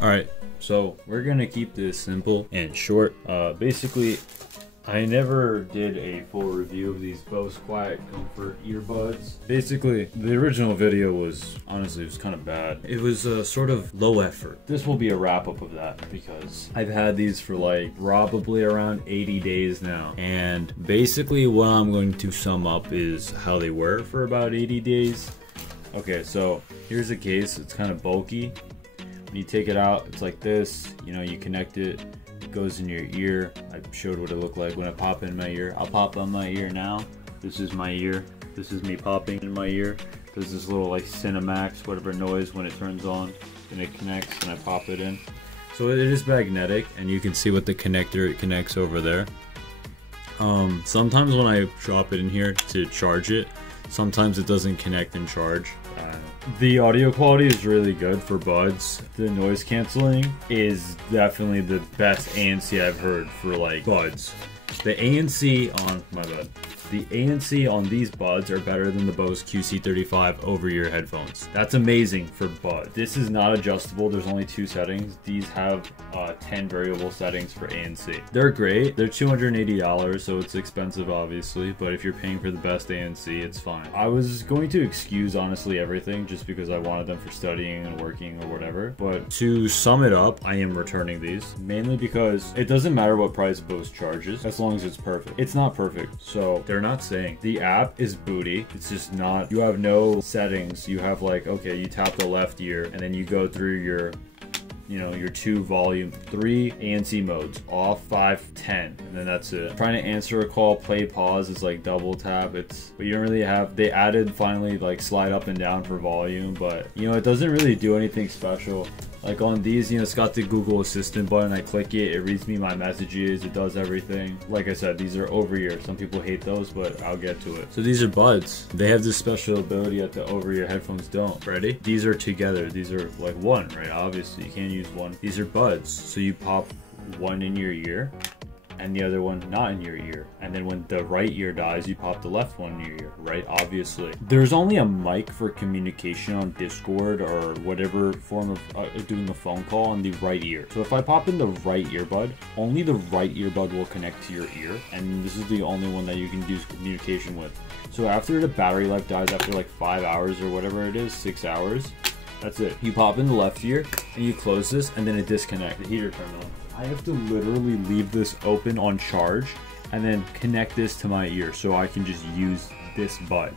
Alright, so we're gonna keep this simple and short. Basically, I never did a full review of these Bose QuietComfort EarBuds. Basically, the original video was, honestly, it was kind of bad. It was sort of low effort. This will be a wrap up of that because I've had these for like probably around 80 days now. And basically what I'm going to sum up is how they were for about 80 days. Okay, so here's a case. It's kind of bulky. When you take it out, it's like this, you know, you connect it, it goes in your ear. I showed what it looked like when I pop in my ear. I'll pop on my ear now. This is my ear. This is me popping in my ear. There's this little like Cinemax, whatever noise when it turns on, and it connects and I pop it in. So it is magnetic, and you can see with the connector it connects over there. Sometimes when I drop it in here to charge it, sometimes it doesn't connect and charge. The audio quality is really good for buds. The noise canceling is definitely the best ANC I've heard for like buds. The ANC on the ANC on these buds are better than the Bose QC35 over-ear headphones. That's amazing for buds. This is not adjustable. There's only 2 settings. These have 10 variable settings for ANC. They're great. They're $280, so it's expensive obviously, but if you're paying for the best ANC, it's fine. I was going to excuse honestly everything just because I wanted them for studying and working or whatever, but to sum it up, I am returning these mainly because it doesn't matter what price Bose charges as long as it's perfect. It's not perfect, so they're not saying. The app is booty. It's just not, you have no settings. You have like, okay, you tap the left ear and then you go through your, you know, your 3 ANC modes, off, 5, 10, and then that's it. Trying to answer a call, play, pause is like double tap. But you don't really have, they added finally like slide up and down for volume, but you know, it doesn't really do anything special. Like on these, you know, it's got the Google Assistant button. I click it, it reads me my messages, it does everything. Like I said, these are over-ear. Some people hate those, but I'll get to it. So these are buds. They have this special ability that the over-ear headphones don't. Ready? These are together. These are like one, right? Obviously, you can't use one. These are buds. So you pop one in your ear and the other one not in your ear, and then when the right ear dies, you pop the left one in your ear, right? Obviously there's only a mic for communication on Discord or whatever form of doing a phone call on the right ear. So if I pop in the right earbud, only the right earbud will connect to your ear, and this is the only one that you can do communication with. So after the battery life dies, after like 5 hours or whatever it is, 6 hours, that's it. You pop in the left ear and you close this, and then it disconnects. The heater turned on. I have to literally leave this open on charge and then connect this to my ear so I can just use this bud.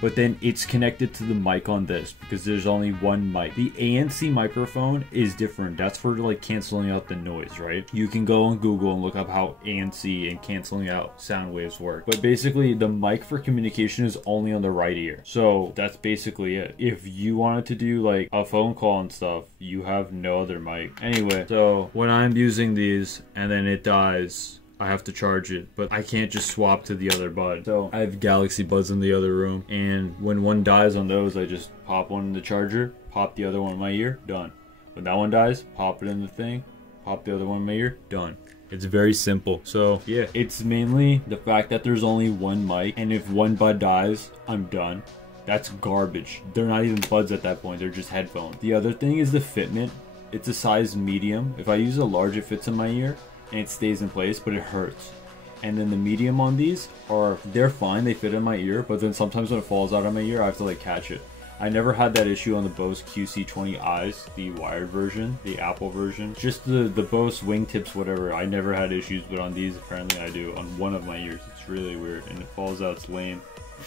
But then it's connected to the mic on this because there's only one mic. The ANC microphone is different. That's for like canceling out the noise, right? You can go on Google and look up how ANC and canceling out sound waves work. But basically the mic for communication is only on the right ear. So that's basically it. If you wanted to do like a phone call and stuff, you have no other mic. Anyway, so when I'm using these and then it dies, I have to charge it, but I can't just swap to the other bud. So I have Galaxy buds in the other room, and when one dies on those, I just pop one in the charger, pop the other one in my ear, done. When that one dies, pop it in the thing, pop the other one in my ear, done. It's very simple. So yeah, it's mainly the fact that there's only one mic, and if one bud dies, I'm done. That's garbage. They're not even buds at that point, they're just headphones. The other thing is the fitment. It's a size medium. If I use a large, it fits in my ear and it stays in place, but it hurts. And then the medium on these they're fine, they fit in my ear, but then sometimes when it falls out of my ear, I have to like catch it. I never had that issue on the Bose QC20Is, the wired version, the Apple version. Just the Bose wingtips, whatever, I never had issues, but on these, apparently I do. On one of my ears, it's really weird, and it falls out, it's lame.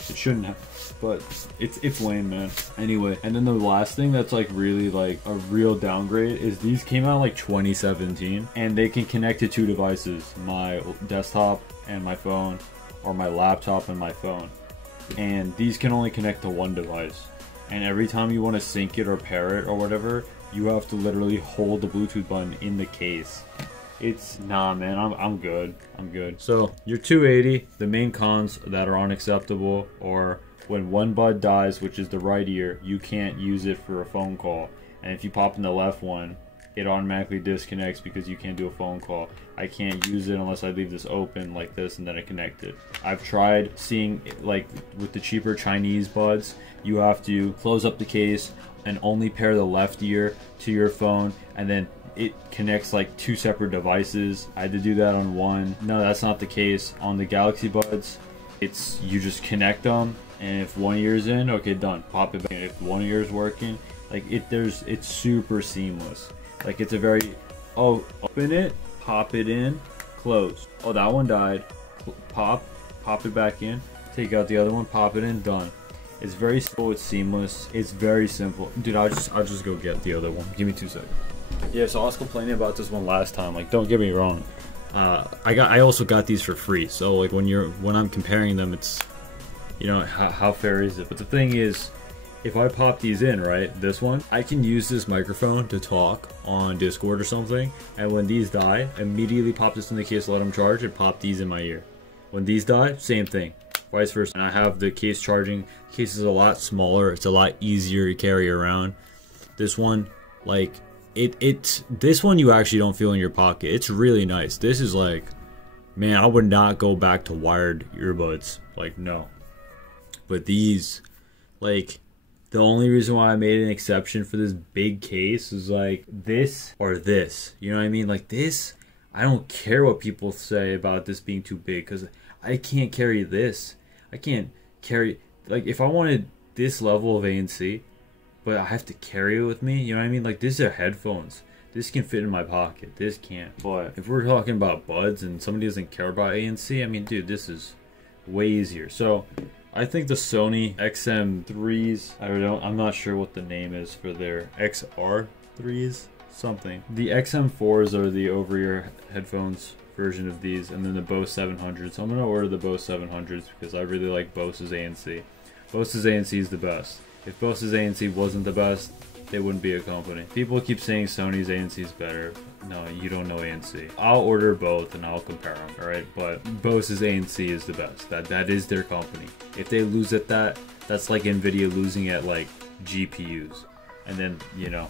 It shouldn't have, but it's lame, man. Anyway, and then the last thing that's like really like a real downgrade is these came out like 2017, and they can connect to 2 devices, my desktop and my phone, or my laptop and my phone. And these can only connect to 1 device. And every time you want to sync it or pair it or whatever, you have to literally hold the Bluetooth button in the case. It's, nah man, I'm good. I'm good. So your 280, the main cons that are unacceptable, or when one bud dies, which is the right ear, you can't use it for a phone call. And if you pop in the left one, it automatically disconnects because you can't do a phone call. I can't use it unless I leave this open like this and then I connect it. I've tried seeing, like with the cheaper Chinese buds, you have to close up the case, and only pair the left ear to your phone, and then it connects like 2 separate devices. I had to do that on one. No, that's not the case on the Galaxy Buds. It's you just connect them, and if one ear's in, okay, done. Pop it back. And if one ear's working, like it's super seamless. Like it's a very, oh, open it, pop it in, close. Oh, that one died. Pop it back in. Take out the other one, pop it in, done. It's very simple. It's seamless. It's very simple, dude. I'll just go get the other one. Give me 2 seconds. Yeah, so I was complaining about this one last time. Like, don't get me wrong. I also got these for free. So like when I'm comparing them, it's, you know, how fair is it? But the thing is, if I pop these in, right, this one, I can use this microphone to talk on Discord or something. And when these die, immediately pop this in the case, let them charge, and pop these in my ear. When these die, same thing. Vice versa. And I have the case charging. The case is a lot smaller. It's a lot easier to carry around. This one, like, this one you actually don't feel in your pocket. It's really nice. This is like, man, I would not go back to wired earbuds. Like, no. But these, like, the only reason why I made an exception for this big case is like this or this. You know what I mean? Like this, I don't care what people say about this being too big, because I can't carry this. I can't carry, like, if I wanted this level of ANC, but I have to carry it with me, you know what I mean? Like, these are headphones. This can fit in my pocket. This can't. But if we're talking about buds and somebody doesn't care about ANC, I mean, dude, this is way easier. So I think the Sony XM3s, I'm not sure what the name is for their XR3s, something. The XM4s are the over-ear headphones version of these, and then the Bose 700s. So I'm gonna order the Bose 700s because I really like Bose's ANC. Bose's ANC is the best. If Bose's ANC wasn't the best, they wouldn't be a company. People keep saying Sony's ANC is better. No, you don't know ANC. I'll order both and I'll compare them, alright? But Bose's ANC is the best. That is their company. If they lose at that, that's like Nvidia losing at like GPUs. And then, you know,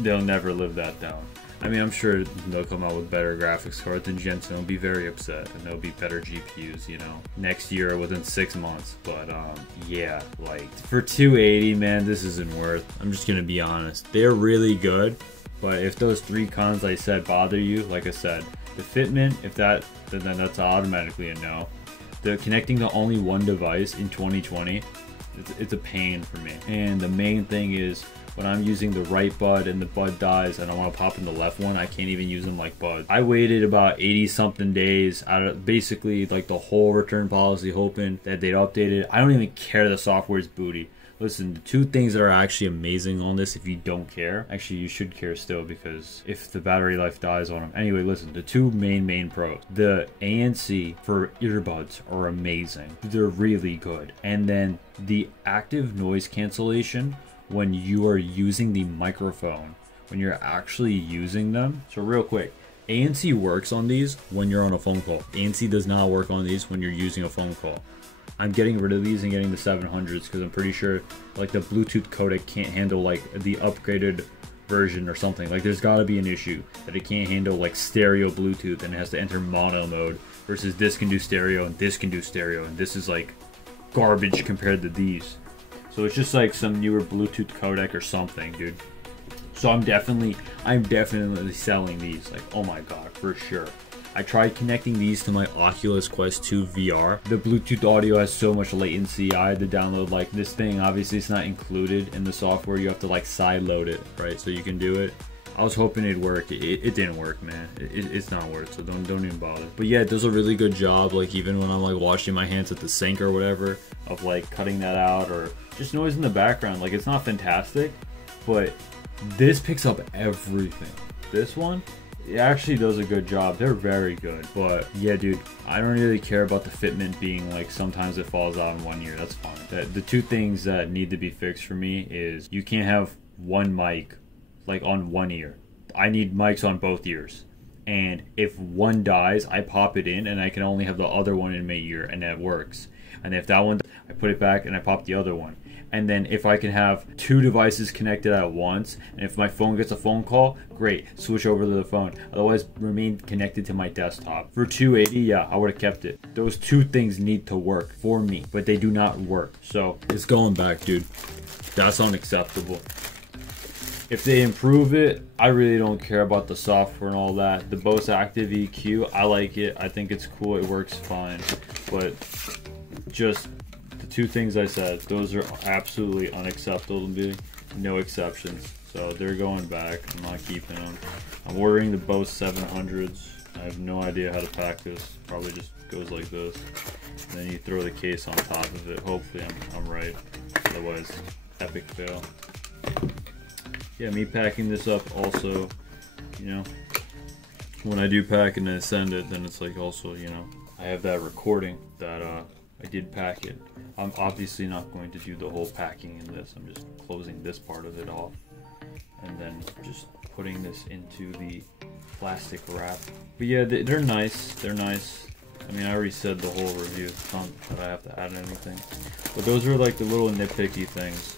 they'll never live that down. I mean, I'm sure they'll come out with better graphics cards, and Jensen will be very upset, and there'll be better GPUs, you know, next year or within 6 months. But yeah, like for 280, man, this isn't worth. I'm just gonna be honest. They're really good, but if those 3 cons I said bother you, like I said, the fitment, if that, then that's automatically a no. The connecting to only one device in 2020, it's a pain for me. And the main thing is, when I'm using the right bud and the bud dies and I want to pop in the left one, I can't even use them like buds. I waited about 80 something days out of basically like the whole return policy, hoping that they'd update it. I don't even care the software's booty. Listen, the 2 things that are actually amazing on this, if you don't care, actually you should care still, because if the battery life dies on them. Anyway, listen, the 2 main pros. The ANC for earbuds are amazing. They're really good. And then the active noise cancellation when you are using the microphone, when you're actually using them. So real quick, ANC works on these when you're on a phone call. ANC does not work on these when you're using a phone call. I'm getting rid of these and getting the 700s because I'm pretty sure like the Bluetooth codec can't handle like the upgraded version or something. Like there's got to be an issue that it can't handle like stereo Bluetooth, and it has to enter mono mode, versus this can do stereo and this can do stereo, and this is like garbage compared to these. So it's just like some newer Bluetooth codec or something, dude. So I'm definitely selling these. Like, oh my god, for sure. I tried connecting these to my Oculus Quest 2 VR. The Bluetooth audio has so much latency. I had to download like this thing. Obviously, it's not included in the software. You have to like side load it, right? So you can do it. I was hoping it'd work. It didn't work, man. It's not worth. So don't even bother. But yeah, it does a really good job. Like even when I'm like washing my hands at the sink or whatever, of like cutting that out, or just noise in the background. Like it's not fantastic, but this picks up everything. This one, it actually does a good job. They're very good. But yeah, dude, I don't really care about the fitment being like sometimes it falls out in one ear. That's fine. The 2 things that need to be fixed for me is you can't have one mic like on one ear. I need mics on both ears. And if one dies, I pop it in and I can only have the other one in my ear, and that works. And if that one, I put it back and I pop the other one. And then if I can have 2 devices connected at once, and if my phone gets a phone call, great, switch over to the phone. Otherwise, remain connected to my desktop. For 280, yeah, I would have kept it. Those 2 things need to work for me, but they do not work. So it's going back, dude. That's unacceptable. If they improve it, I really don't care about the software and all that. The Bose Active EQ, I like it. I think it's cool. It works fine. But just the two things I said, those are absolutely unacceptable to me. No exceptions. So they're going back. I'm not keeping them. I'm ordering the Bose 700s. I have no idea how to pack this. Probably just goes like this. And then you throw the case on top of it. Hopefully I'm right. Otherwise, epic fail. Yeah, me packing this up also, you know, when I do pack and then send it, then it's like also, you know, I have that recording that I did pack it. I'm obviously not going to do the whole packing in this. I'm just closing this part of it off and then just putting this into the plastic wrap. But yeah, they're nice. They're nice. I mean, I already said the whole review. It's not that I have to add anything. But those are like the little nitpicky things.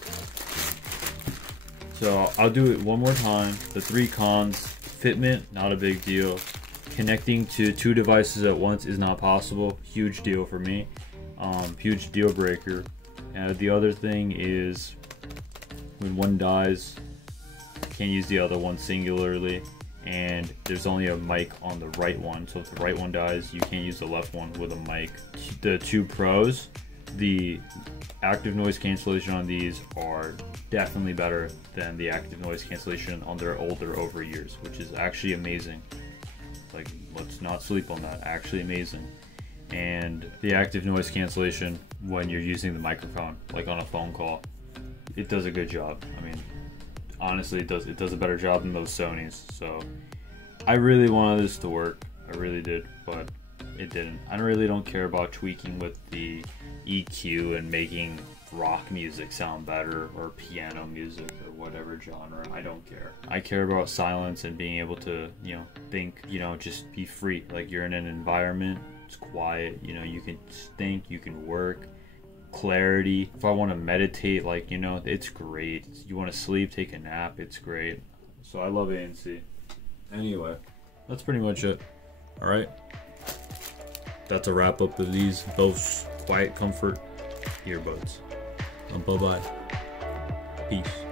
So I'll do it one more time. The 3 cons: fitment, not a big deal. Connecting to 2 devices at once is not possible. Huge deal for me. Huge deal breaker. And the other thing is when one dies, can't use the other one singularly, and there's only a mic on the right one. So if the right one dies, you can't use the left one with a mic. The 2 pros, the active noise cancellation on these are definitely better than the active noise cancellation on their older over ears, which is actually amazing. Like, let's not sleep on that. Actually amazing. And the active noise cancellation when you're using the microphone, like on a phone call, it does a good job. I mean, honestly, it does a better job than those Sonys. So I really wanted this to work. I really did, but it didn't. I really don't care about tweaking with the EQ and making rock music sound better or piano music or whatever genre. I don't care. I care about silence and being able to, you know, think, you know, just be free. Like you're in an environment, it's quiet, you know, you can think, you can work. Clarity. If I want to meditate, like, you know, it's great. You want to sleep, take a nap, it's great. So I love ANC. Anyway, that's pretty much it. All right, that's a wrap up of these Bose QuietComfort earbuds. Bye bye. Peace.